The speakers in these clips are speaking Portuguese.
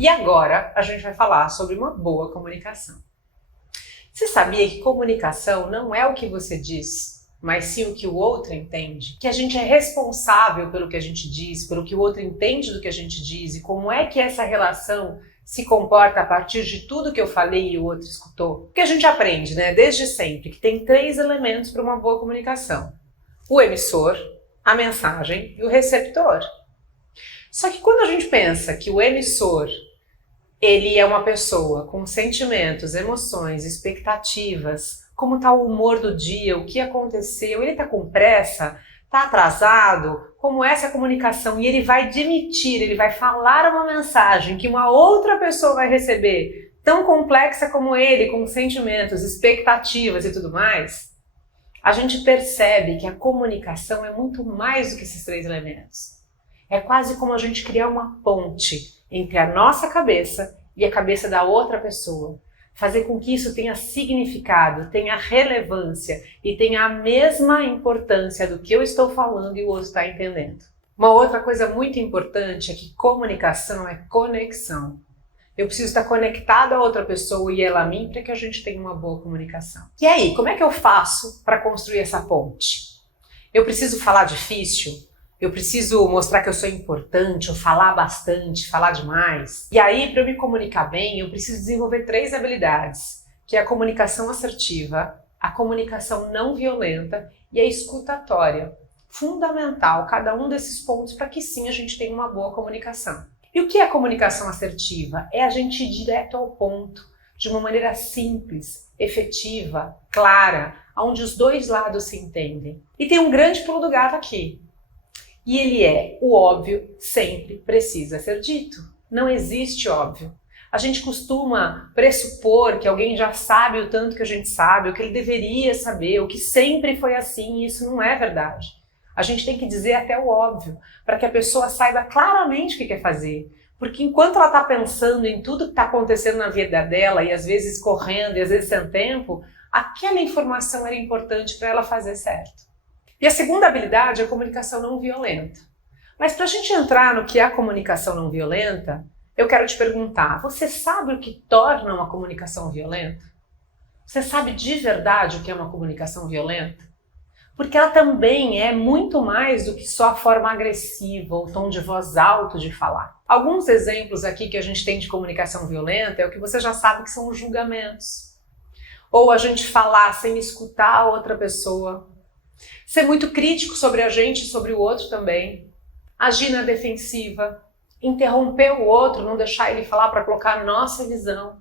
E agora a gente vai falar sobre uma boa comunicação. Você sabia que comunicação não é o que você diz, mas sim o que o outro entende? Que a gente é responsável pelo que a gente diz, pelo que o outro entende do que a gente diz e como é que essa relação se comporta a partir de tudo que eu falei e o outro escutou? Porque a gente aprende, desde sempre, que tem 3 elementos para uma boa comunicação: o emissor, a mensagem e o receptor. Só que quando a gente pensa que o emissor, ele é uma pessoa com sentimentos, emoções, expectativas, como está o humor do dia, o que aconteceu, ele está com pressa, está atrasado, como essa comunicação, e ele vai demitir, ele vai falar uma mensagem que uma outra pessoa vai receber, tão complexa como ele, com sentimentos, expectativas e tudo mais, a gente percebe que a comunicação é muito mais do que esses 3 elementos. É quase como a gente criar uma ponte entre a nossa cabeça e a cabeça da outra pessoa. Fazer com que isso tenha significado, tenha relevância e tenha a mesma importância do que eu estou falando e o outro está entendendo. Uma outra coisa muito importante é que comunicação é conexão. Eu preciso estar conectado a outra pessoa e ela a mim para que a gente tenha uma boa comunicação. E aí, como é que eu faço para construir essa ponte? Eu preciso falar difícil? Eu preciso mostrar que eu sou importante, ou falar bastante, falar demais? E aí, para eu me comunicar bem, eu preciso desenvolver 3 habilidades, que é a comunicação assertiva, a comunicação não violenta e a escutatória. Fundamental cada um desses pontos para que sim a gente tenha uma boa comunicação. E o que é a comunicação assertiva? É a gente ir direto ao ponto, de uma maneira simples, efetiva, clara, onde os 2 lados se entendem. E tem um grande pulo do gato aqui. E ele é: o óbvio sempre precisa ser dito. Não existe óbvio. A gente costuma pressupor que alguém já sabe o tanto que a gente sabe, o que ele deveria saber, o que sempre foi assim, e isso não é verdade. A gente tem que dizer até o óbvio, para que a pessoa saiba claramente o que quer fazer. Porque enquanto ela está pensando em tudo que está acontecendo na vida dela, e às vezes correndo, e às vezes sem tempo, aquela informação era importante para ela fazer certo. E a segunda habilidade é a comunicação não violenta. Mas para a gente entrar no que é a comunicação não violenta, eu quero te perguntar: você sabe o que torna uma comunicação violenta? Você sabe de verdade o que é uma comunicação violenta? Porque ela também é muito mais do que só a forma agressiva ou o tom de voz alto de falar. Alguns exemplos aqui que a gente tem de comunicação violenta é o que você já sabe que são os julgamentos. Ou a gente falar sem escutar a outra pessoa. Ser muito crítico sobre a gente e sobre o outro também. Agir na defensiva. Interromper o outro, não deixar ele falar para colocar a nossa visão.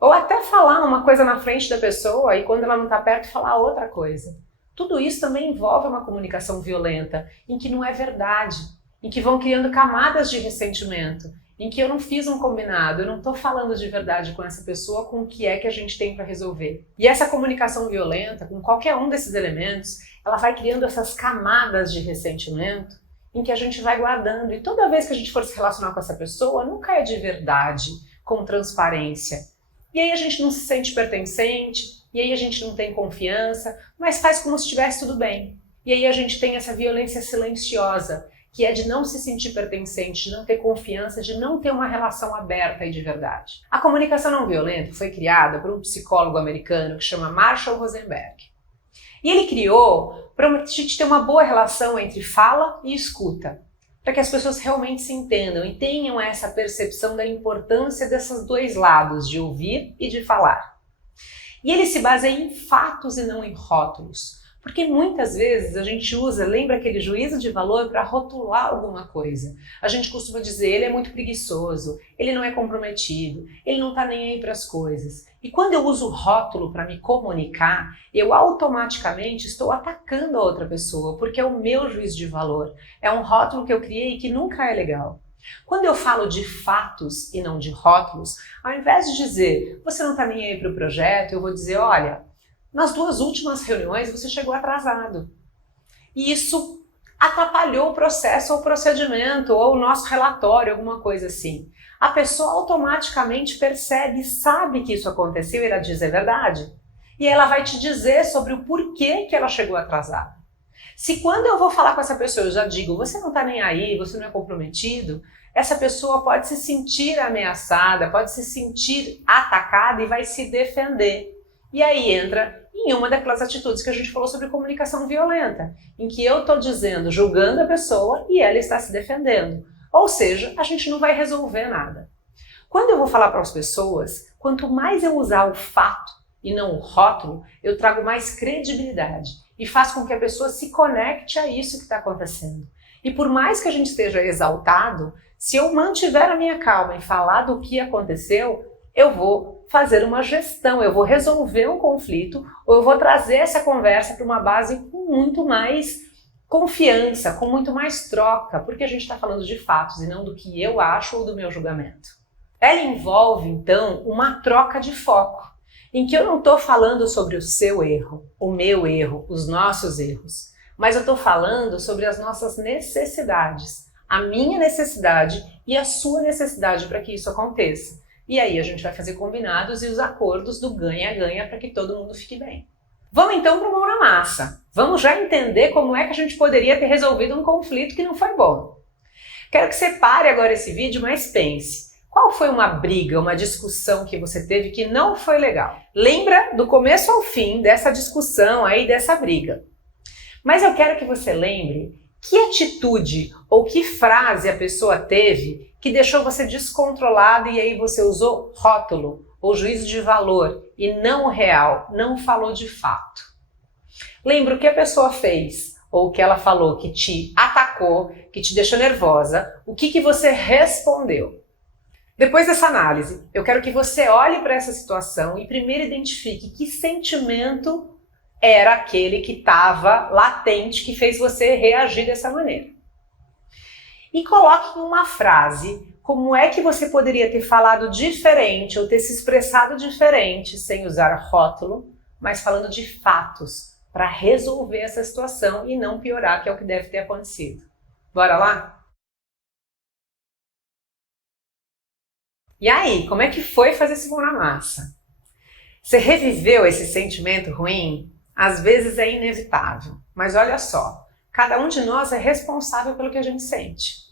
Ou até falar uma coisa na frente da pessoa e quando ela não está perto falar outra coisa. Tudo isso também envolve uma comunicação violenta, em que não é verdade, em que vão criando camadas de ressentimento, em que eu não fiz um combinado, eu não estou falando de verdade com essa pessoa com o que é que a gente tem para resolver. E essa comunicação violenta, com qualquer um desses elementos, ela vai criando essas camadas de ressentimento em que a gente vai guardando. E toda vez que a gente for se relacionar com essa pessoa, nunca é de verdade, com transparência. E aí a gente não se sente pertencente, e aí a gente não tem confiança, mas faz como se estivesse tudo bem. E aí a gente tem essa violência silenciosa, que é de não se sentir pertencente, de não ter confiança, de não ter uma relação aberta e de verdade. A comunicação não violenta foi criada por um psicólogo americano que chama Marshall Rosenberg. E ele criou para a gente ter uma boa relação entre fala e escuta, para que as pessoas realmente se entendam e tenham essa percepção da importância desses 2 lados, de ouvir e de falar. E ele se baseia em fatos e não em rótulos. Porque muitas vezes a gente lembra aquele juízo de valor para rotular alguma coisa. A gente costuma dizer: ele é muito preguiçoso, ele não é comprometido, ele não está nem aí para as coisas. E quando eu uso rótulo para me comunicar, eu automaticamente estou atacando a outra pessoa, porque é o meu juízo de valor. É um rótulo que eu criei que nunca é legal. Quando eu falo de fatos e não de rótulos, ao invés de dizer: você não está nem aí para o projeto, eu vou dizer: olha, nas 2 últimas reuniões você chegou atrasado. E isso atrapalhou o processo ou o procedimento ou o nosso relatório, alguma coisa assim. A pessoa automaticamente percebe e sabe que isso aconteceu e ela diz: é verdade. E ela vai te dizer sobre o porquê que ela chegou atrasada. Se quando eu vou falar com essa pessoa eu já digo: você não está nem aí, você não é comprometido, essa pessoa pode se sentir ameaçada, pode se sentir atacada e vai se defender. E aí entra em uma daquelas atitudes que a gente falou sobre comunicação violenta, em que eu estou dizendo, julgando a pessoa e ela está se defendendo. Ou seja, a gente não vai resolver nada. Quando eu vou falar para as pessoas, quanto mais eu usar o fato e não o rótulo, eu trago mais credibilidade e faz com que a pessoa se conecte a isso que está acontecendo. E por mais que a gente esteja exaltado, se eu mantiver a minha calma e falar do que aconteceu, eu vou fazer uma gestão, eu vou resolver um conflito ou eu vou trazer essa conversa para uma base com muito mais confiança, com muito mais troca, porque a gente está falando de fatos e não do que eu acho ou do meu julgamento. Ela envolve, então, uma troca de foco, em que eu não estou falando sobre o seu erro, o meu erro, os nossos erros, mas eu estou falando sobre as nossas necessidades, a minha necessidade e a sua necessidade para que isso aconteça. E aí a gente vai fazer combinados e os acordos do ganha-ganha para que todo mundo fique bem. Vamos então para o mão na massa. Vamos já entender como é que a gente poderia ter resolvido um conflito que não foi bom. Quero que você pare agora esse vídeo, mas pense. Qual foi uma briga, uma discussão que você teve que não foi legal? Lembra do começo ao fim dessa discussão aí, dessa briga. Mas eu quero que você lembre que atitude ou que frase a pessoa teve que deixou você descontrolado e aí você usou rótulo ou juízo de valor e não o real, não falou de fato. Lembra o que a pessoa fez ou o que ela falou que te atacou, que te deixou nervosa, o que você respondeu? Depois dessa análise, eu quero que você olhe para essa situação e primeiro identifique que sentimento era aquele que estava latente, que fez você reagir dessa maneira. E coloque em uma frase como é que você poderia ter falado diferente ou ter se expressado diferente sem usar rótulo, mas falando de fatos para resolver essa situação e não piorar, que é o que deve ter acontecido. Bora lá? E aí, como é que foi fazer esse mão na massa? Você reviveu esse sentimento ruim? Às vezes é inevitável, mas olha só, cada um de nós é responsável pelo que a gente sente.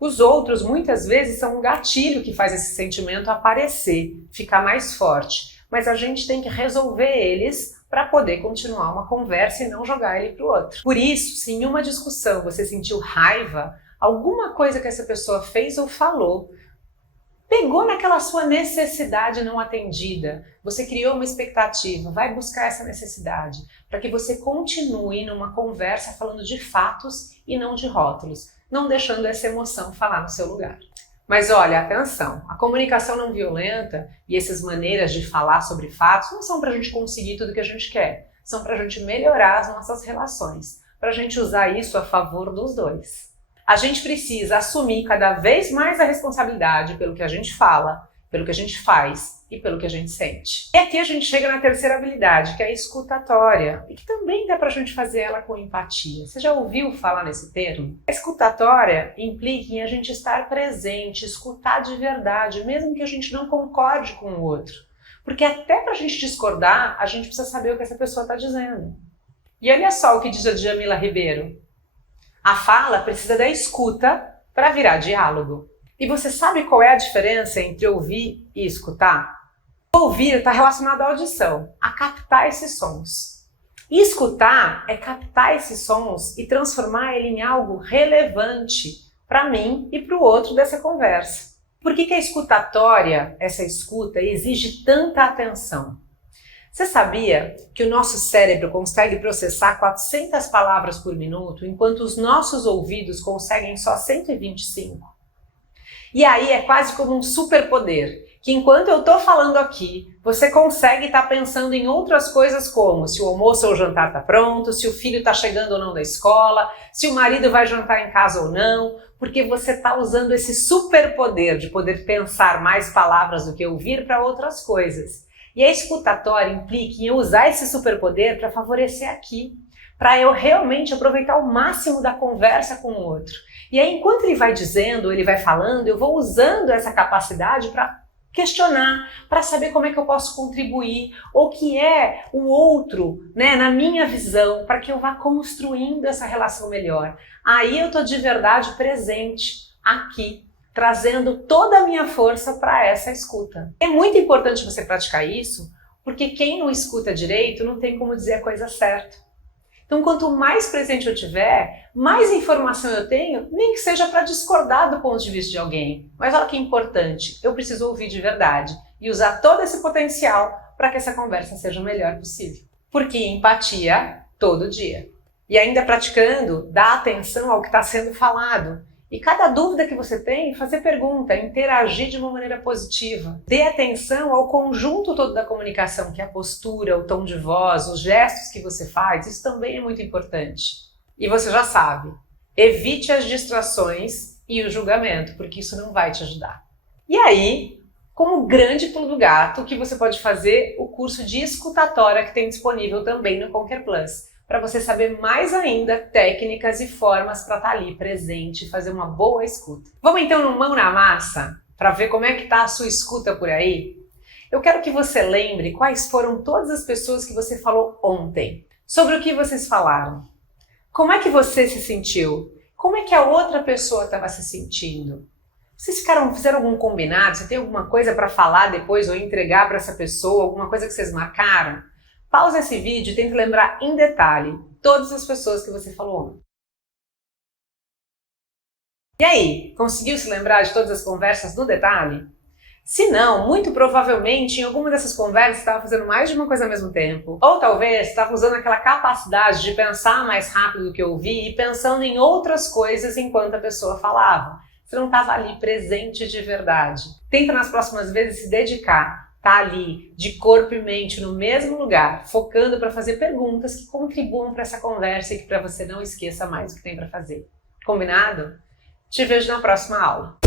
Os outros muitas vezes são um gatilho que faz esse sentimento aparecer, ficar mais forte, mas a gente tem que resolver eles para poder continuar uma conversa e não jogar ele para o outro. Por isso, se em uma discussão você sentiu raiva, alguma coisa que essa pessoa fez ou falou, pegou naquela sua necessidade não atendida, você criou uma expectativa, vai buscar essa necessidade, para que você continue numa conversa falando de fatos e não de rótulos, não deixando essa emoção falar no seu lugar. Mas olha, atenção, a comunicação não violenta e essas maneiras de falar sobre fatos não são para a gente conseguir tudo que a gente quer, são para a gente melhorar as nossas relações, para a gente usar isso a favor dos dois. A gente precisa assumir cada vez mais a responsabilidade pelo que a gente fala, pelo que a gente faz e pelo que a gente sente. E aqui a gente chega na terceira habilidade, que é a escutatória, e que também dá pra gente fazer ela com empatia. Você já ouviu falar nesse termo? A escutatória implica em a gente estar presente, escutar de verdade, mesmo que a gente não concorde com o outro. Porque até pra gente discordar, a gente precisa saber o que essa pessoa está dizendo. E olha só o que diz a Djamila Ribeiro. A fala precisa da escuta para virar diálogo. E você sabe qual é a diferença entre ouvir e escutar? Ouvir está relacionado à audição, a captar esses sons. E escutar é captar esses sons e transformar ele em algo relevante para mim e para o outro dessa conversa. Por que a escutatória, essa escuta, exige tanta atenção? Você sabia que o nosso cérebro consegue processar 400 palavras por minuto, enquanto os nossos ouvidos conseguem só 125? E aí é quase como um superpoder, que enquanto eu estou falando aqui, você consegue estar pensando em outras coisas como se o almoço ou o jantar está pronto, se o filho está chegando ou não da escola, se o marido vai jantar em casa ou não, porque você está usando esse superpoder de poder pensar mais palavras do que ouvir para outras coisas. E a escutatória implica em eu usar esse superpoder para favorecer aqui, para eu realmente aproveitar o máximo da conversa com o outro. E aí, enquanto ele vai dizendo, ele vai falando, eu vou usando essa capacidade para questionar, para saber como é que eu posso contribuir, ou o que é o outro, né, na minha visão, para que eu vá construindo essa relação melhor. Aí eu estou de verdade presente aqui, trazendo toda a minha força para essa escuta. É muito importante você praticar isso, porque quem não escuta direito não tem como dizer a coisa certa. Então, quanto mais presente eu tiver, mais informação eu tenho, nem que seja para discordar do ponto de vista de alguém. Mas olha que importante, eu preciso ouvir de verdade e usar todo esse potencial para que essa conversa seja o melhor possível. Porque empatia todo dia. E ainda praticando, dá atenção ao que está sendo falado. E cada dúvida que você tem, fazer pergunta, interagir de uma maneira positiva. Dê atenção ao conjunto todo da comunicação, que é a postura, o tom de voz, os gestos que você faz, isso também é muito importante. E você já sabe, evite as distrações e o julgamento, porque isso não vai te ajudar. E aí, como grande pulo do gato, que você pode fazer o curso de escutatória que tem disponível também no Conquer Plus, para você saber mais ainda técnicas e formas para estar ali presente e fazer uma boa escuta. Vamos então no mão na massa para ver como é que está a sua escuta por aí? Eu quero que você lembre quais foram todas as pessoas que você falou ontem. Sobre o que vocês falaram. Como é que você se sentiu? Como é que a outra pessoa estava se sentindo? Vocês fizeram algum combinado? Você tem alguma coisa para falar depois ou entregar para essa pessoa? Alguma coisa que vocês marcaram? Pausa esse vídeo e tente lembrar em detalhe todas as pessoas que você falou ontem. E aí, conseguiu se lembrar de todas as conversas no detalhe? Se não, muito provavelmente em alguma dessas conversas você estava fazendo mais de uma coisa ao mesmo tempo. Ou talvez estava usando aquela capacidade de pensar mais rápido do que ouvir e pensando em outras coisas enquanto a pessoa falava. Você não estava ali presente de verdade. Tenta nas próximas vezes se dedicar. Tá ali, de corpo e mente, no mesmo lugar, focando para fazer perguntas que contribuam para essa conversa e que para você não esqueça mais o que tem para fazer. Combinado? Te vejo na próxima aula.